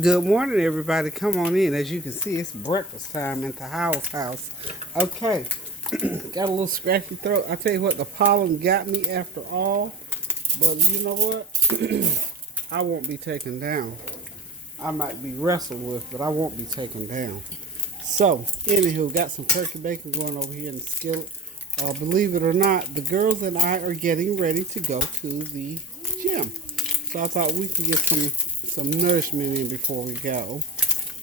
Good morning, everybody. Come on in. As you can see, it's breakfast time at the house. Okay, got a little scratchy throat. I tell you what, the pollen got me after all. But you know what? I won't be taken down. I might be wrestled with, but I won't be taken down. So, anywho, got some turkey bacon going over here in the skillet. Believe it or not, the girls and I are getting ready to go to the gym. So I thought we could get some nourishment in before we go.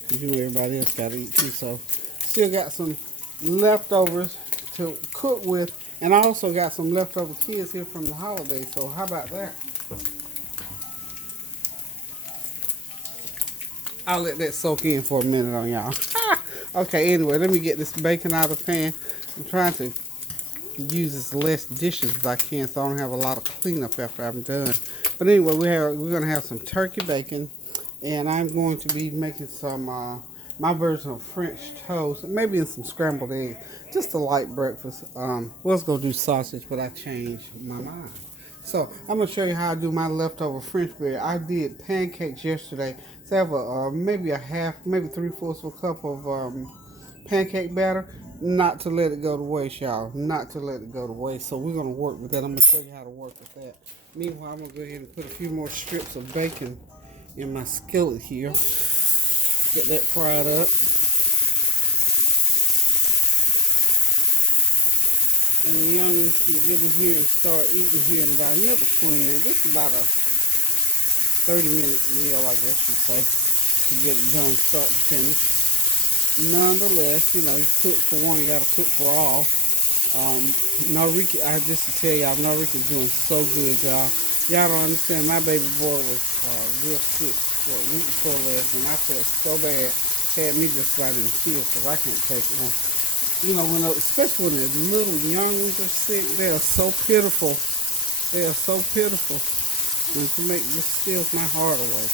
Because you know everybody else got to eat too. So still got some leftovers to cook with. And I also got some leftover kids here from the holidays. So how about that? I'll let that soak in for a minute on y'all. Okay, anyway, let me get this bacon out of the pan. I'm trying to use as less dishes as I can so I don't have a lot of cleanup after I'm done. But anyway, we're gonna have some turkey bacon, and I'm going to be making some my version of French toast, maybe in some scrambled eggs, just a light breakfast. Was gonna do sausage, but I changed my mind. So I'm gonna show you how I do my leftover French bread. I did pancakes yesterday, so I have maybe a half, maybe 3/4 of a cup of pancake batter. Not to let it go to waste, y'all. Not to let it go to waste. So we're gonna work with that. I'm gonna show you how to work with that. Meanwhile, I'm gonna go ahead and put a few more strips of bacon in my skillet here. Get that fried up. And the youngins can get in here and start eating here in about another 20 minutes. This is about a 30-minute meal, I guess you say, to get it done start to finish. Nonetheless, you know, you cook for one, you gotta cook for all. Norika, I just to tell y'all, Norika's doing so good, y'all. Y'all don't understand. My baby boy was real sick for a week before last, and I felt so bad. Had me just right in tears because I can't take it. You know, especially when the little young ones are sick, they are so pitiful. They are so pitiful, and to make just steals my heart away.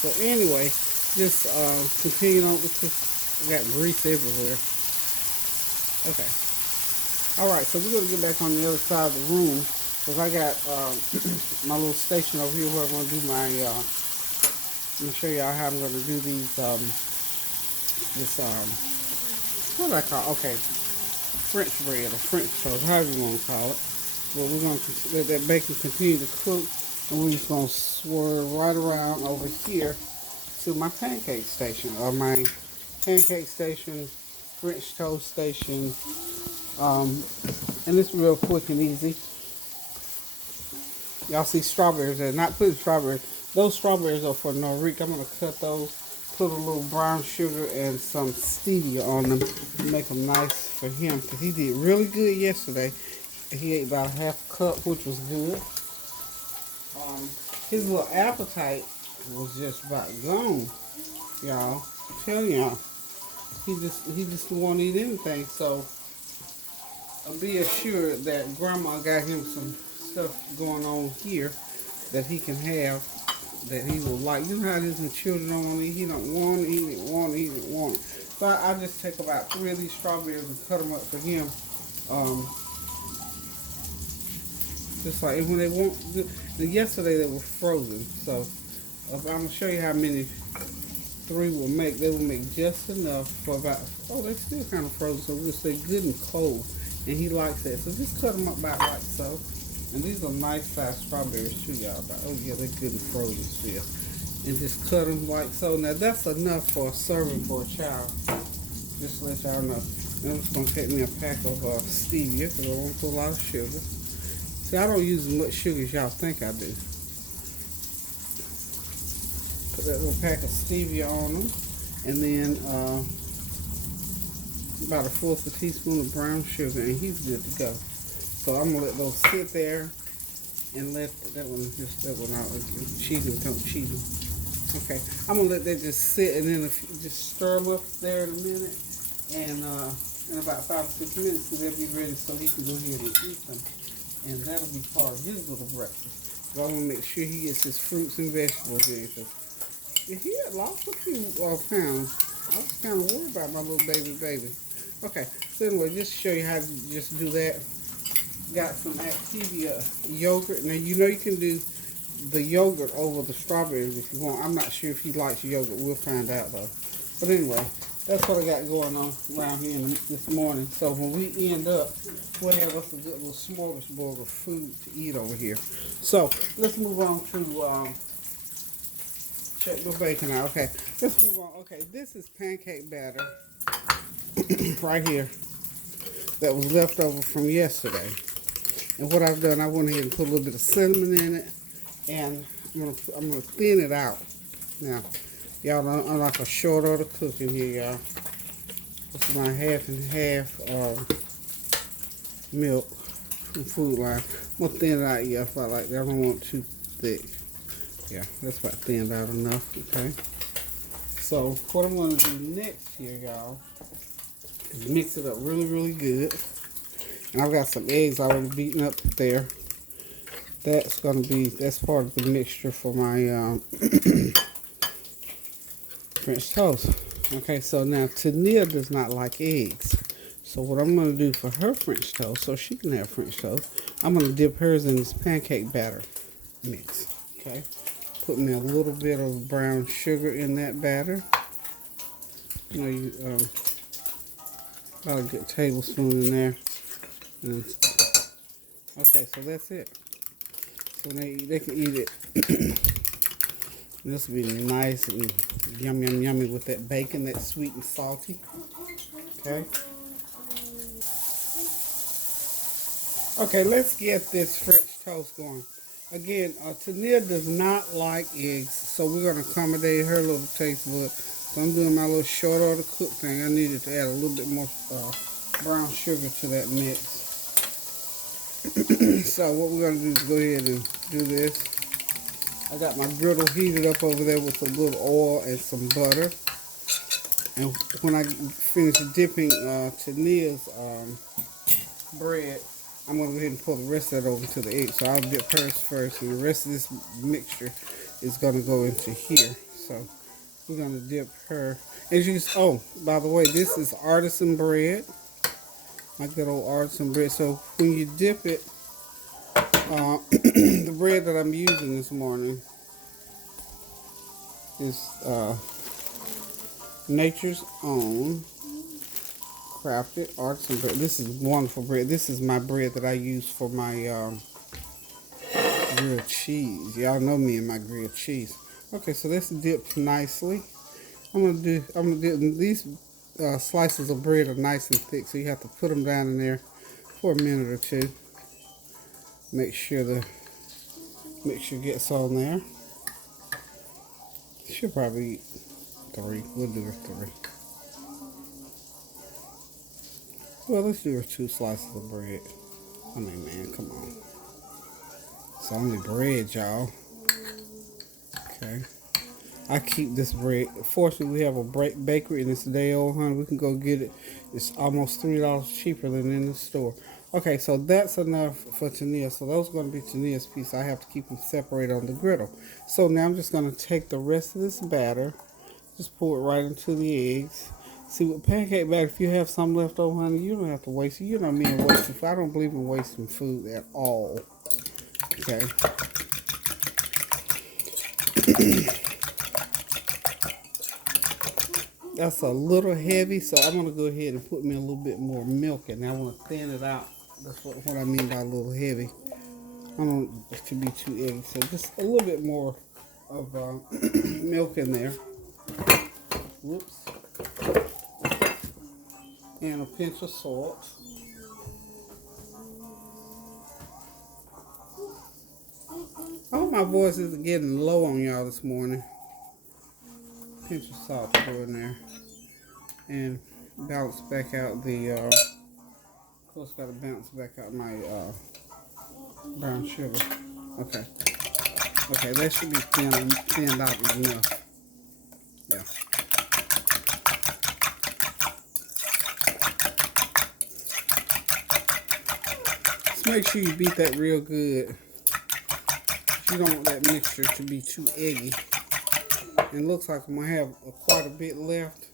So anyway, just continue on with this. We got grease everywhere. Okay. All right, so we're gonna get back on the other side of the room because I got my little station over here where I'm gonna do my. I'm gonna show y'all how I'm gonna do these. This what do I call? Okay, French bread or French toast, however you want to call it. But we're gonna let that bacon continue to cook, and we're just gonna swerve right around over here to my pancake station or my pancake station, French toast station. And it's real quick and easy. Y'all see strawberries there. Not putting strawberries. Those strawberries are for Norika. I'm going to cut those, put a little brown sugar and some stevia on them to make them nice for him because he did really good yesterday. He ate about a half a cup, which was good. His little appetite was just about gone, y'all. I'm telling y'all. He just won't eat anything. So be assured that grandma got him some stuff going on here that he can have that he will like. You know how it is when children don't want to eat. He don't want to eat it, want to eat it, want it. So I just take about 3 of these strawberries and cut them up for him. Just like when they want. Yesterday they were frozen, so I'm gonna show you how many 3 will make. They will make just enough for about. Oh, they're still kind of frozen, so we'll say good and cold. And he likes that. So just cut them up about like so. And these are nice sized strawberries too, y'all. Oh yeah, they're good and frozen still. And just cut them like so. Now that's enough for a serving for a child. Just to let y'all know. And I'm just gonna take me a pack of stevia because I won't put a lot of sugar. See, I don't use as much sugar as y'all think I do. Put that little pack of stevia on them, and then about 1/4 teaspoon of brown sugar, and he's good to go. So I'm gonna let those sit there and let that one out. Cheat him, don't cheat him. Okay, I'm gonna let that just sit, and then just stir them up there in a minute, and in about 5 or 6 minutes, they'll be ready so he can go ahead and eat them, and that'll be part of his little breakfast. So I want to make sure he gets his fruits and vegetables in. He had lost a few pounds. I was kind of worried about my little baby. Okay, so anyway, just to show you how to just do that. Got some Activia yogurt. Now, you know you can do the yogurt over the strawberries if you want. I'm not sure if he likes yogurt. We'll find out though. But anyway, that's what I got going on around here this morning. So when we end up, we'll have us a good little smorgasbord of food to eat over here. So let's move on to check the bacon out. Okay, let's move on. Okay, this is pancake batter right here that was left over from yesterday. And what I've done, I went ahead and put a little bit of cinnamon in it, and I'm gonna thin it out. Now, y'all, I'm like a short order cooking here, y'all. This is my half and half milk from Food Line. I'm gonna thin it out, yeah, if I like that. I don't want it too thick. Yeah, that's about thinned out enough. Okay. So what I'm gonna do next here, y'all, is mix it up really, really good. And I've got some eggs already beaten up there. That's part of the mixture for my French toast. Okay, so now Tania does not like eggs. So what I'm going to do for her French toast, so she can have French toast, I'm going to dip hers in this pancake batter mix. Okay, put me a little bit of brown sugar in that batter. You know, about a good tablespoon in there. And, okay, so that's it. So they can eat it. This will be nice and yummy with that bacon, that's sweet and salty. Okay. Okay, let's get this French toast going. Again, Tania does not like eggs, so we're going to accommodate her little taste bud. So I'm doing my little short order cook thing. I needed to add a little bit more brown sugar to that mix. So what we're going to do is go ahead and do this. I got my griddle heated up over there with a little oil and some butter. And when I finish dipping Tania's bread, I'm going to go ahead and pour the rest of that over to the egg. So I'll dip hers first, and the rest of this mixture is going to go into here. So we're going to dip her. As you oh, by the way, this is Artisan Bread. My good old Artisan Bread. So when you dip it, the bread that I'm using this morning is Nature's Own Crafted Artisan Bread. This is wonderful bread. This is my bread that I use for my grilled cheese. Y'all know me and my grilled cheese. Okay, so that's dipped nicely. I'm gonna dip these slices of bread are nice and thick, so you have to put them down in there for a minute or two. Make sure the mixture gets on there. Should probably eat 3. We'll do her 3. Well, let's do her 2 slices of bread. I mean, man, come on. It's only bread, y'all. Okay. I keep this bread. Fortunately, we have a bakery and it's day old, honey. We can go get it. It's almost $3 cheaper than in the store. Okay, so that's enough for Tania. So those are going to be Tania's piece. I have to keep them separated on the griddle. So now I'm just going to take the rest of this batter, just pour it right into the eggs. See, with pancake batter, if you have some left over, honey, you don't have to waste it. You know me and wasting food. I don't believe in wasting food at all. Okay. That's a little heavy, so I'm going to go ahead and put me a little bit more milk in. I want to thin it out. That's what I mean by a little heavy. I don't want it to be too heavy, so just a little bit more of milk in there. Whoops. And a pinch of salt. I hope my voice isn't getting low on y'all this morning. Pinch of salt to go in there. And bounce back out the, of course, got to bounce back out my brown sugar. Okay. Okay, that should be thinned out enough. Yeah. Just make sure you beat that real good. You don't want that mixture to be too eggy. And it looks like I'm going to have quite a bit left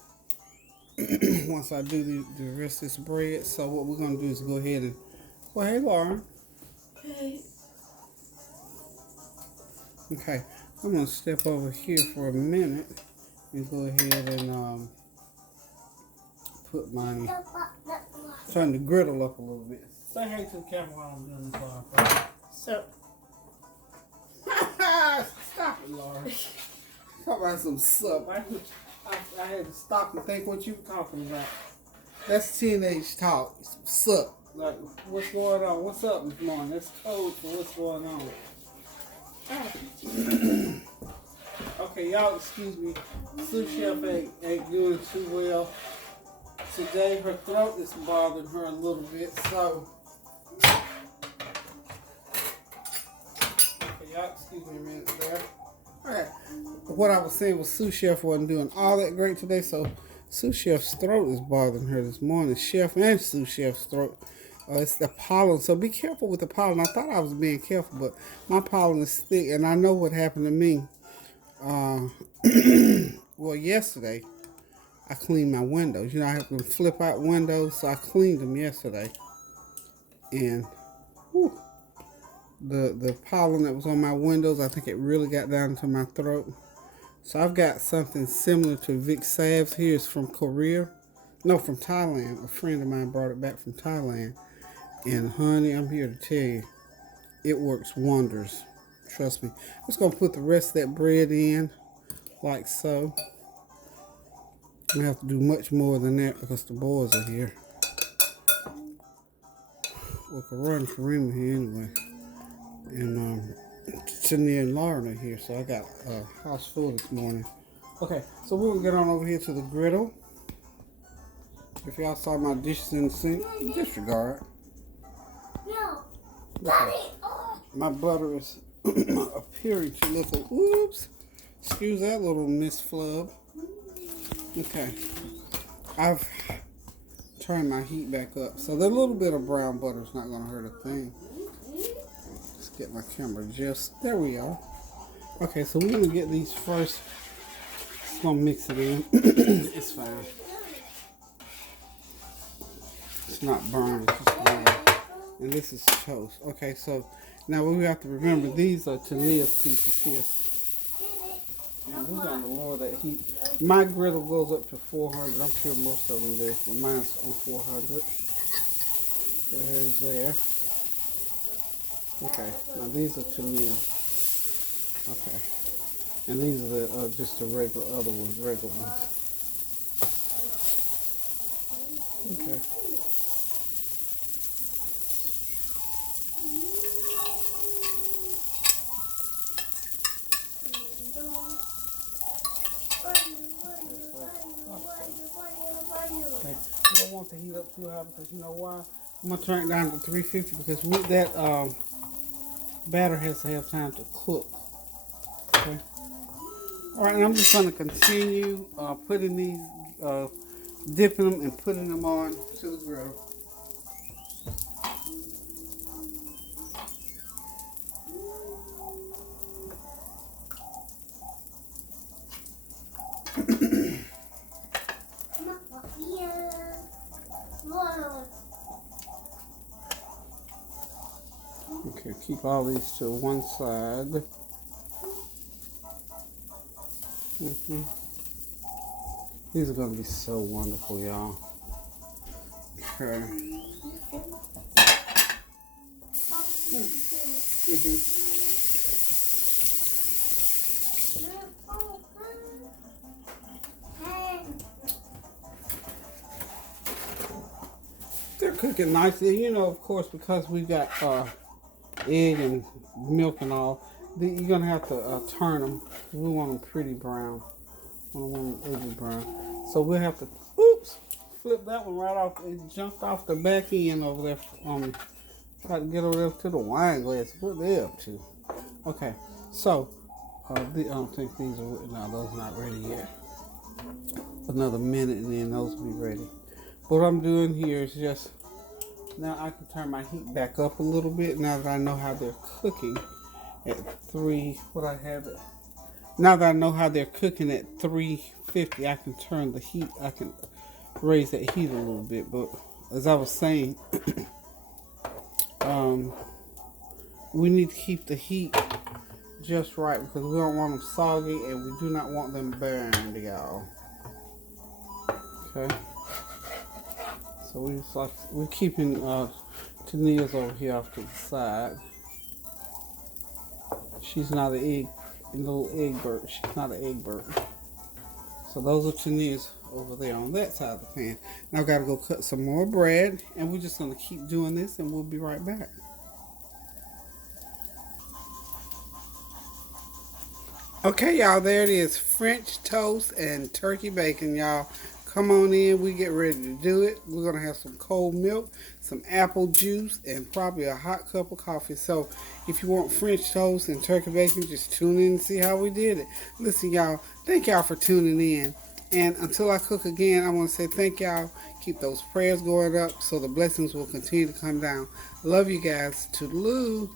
once I do the rest of this bread. So what we're going to do is go ahead and... Well, hey, Lauren. Hey. Okay, I'm gonna step over here for a minute and go ahead and put my turn the griddle up a little bit. Say hey to the camera while I'm doing this, Laura. So, stop it, Laura. Talk about some sup. I had to stop and think what you were talking about. That's teenage talk. Some sup. Like, what's going on? What's up this morning? That's code for what's going on. Okay, y'all excuse me. Sous Chef ain't doing too well today. Her throat is bothering her a little bit, so okay, y'all excuse me a minute there. Alright. What I was saying was Sous Chef wasn't doing all that great today, so Sous Chef's throat is bothering her this morning. Chef and Sous Chef's throat. It's the pollen, so be careful with the pollen. I thought I was being careful, but my pollen is thick, and I know what happened to me. Well, yesterday, I cleaned my windows. You know, I have to flip out windows, so I cleaned them yesterday. And whew, the pollen that was on my windows, I think it really got down to my throat. So I've got something similar to Vic Salves. Here is from Korea. No, from Thailand. A friend of mine brought it back from Thailand. And honey, I'm here to tell you, it works wonders. Trust me. I'm just going to put the rest of that bread in, like so. I'm going to have to do much more than that because the boys are here. Well, Karina's here anyway. And Tania and Lauren are here, so I got a house full this morning. Okay, so we're going to get on over here to the griddle. If y'all saw my dishes in the sink, disregard. No. Okay. My butter is appearing to look a, whoops. Excuse that little Miss Flub. Okay. I've turned my heat back up. So the little bit of brown butter is not going to hurt a thing. Let's get my camera just, there we go. Okay, so we're going to get these first. Just going to mix it in. It's fine. It's not burned, it's just burned. And this is toast. Okay, so now we have to remember these are Tania's pieces here. And we're going to lower that heat. My griddle goes up to 400. I'm sure most of them do, but mine's on 400. There's there. Okay, now these are Tania. Okay. And these are the just the regular other ones, regular ones. Okay. Okay. I don't want the heat up too high because you know why? I'm going to turn it down to 350 because with that batter has to have time to cook. Okay. Alright, and I'm just going to continue putting these, dipping them and putting them on to the griddle. Okay, keep all these to one side. These are going to be so wonderful, y'all. Okay. They're cooking nicely, you know, of course, because we got egg and milk and all. You're gonna have to turn them. We want them pretty brown. We don't want them ugly brown. So we'll have to, oops, flip that one right off. It jumped off the back end over there. Try to get over there to the wine glass. What they up to? Okay, so I don't think these are. No, those are not ready yet. Another minute and then those will be ready. What I'm doing here is just, now I can turn my heat back up a little bit now that I know how they're cooking at now that I know how they're cooking at 350, I can turn the heat, I can raise that heat a little bit. But as I was saying, we need to keep the heat just right because we don't want them soggy and we do not want them burned, y'all. Okay. So we're keeping Tania's over here off to the side. She's not a little egg bird. She's not an egg bird. So those are Tania's over there on that side of the pan. Now I've got to go cut some more bread, and we're just going to keep doing this, and we'll be right back. Okay, y'all, there it is. French toast and turkey bacon, y'all. Come on in. We get ready to do it. We're going to have some cold milk, some apple juice, and probably a hot cup of coffee. So if you want French toast and turkey bacon, just tune in and see how we did it. Listen, y'all, thank y'all for tuning in. And until I cook again, I want to say thank y'all. Keep those prayers going up so the blessings will continue to come down. Love you guys. Toodaloo.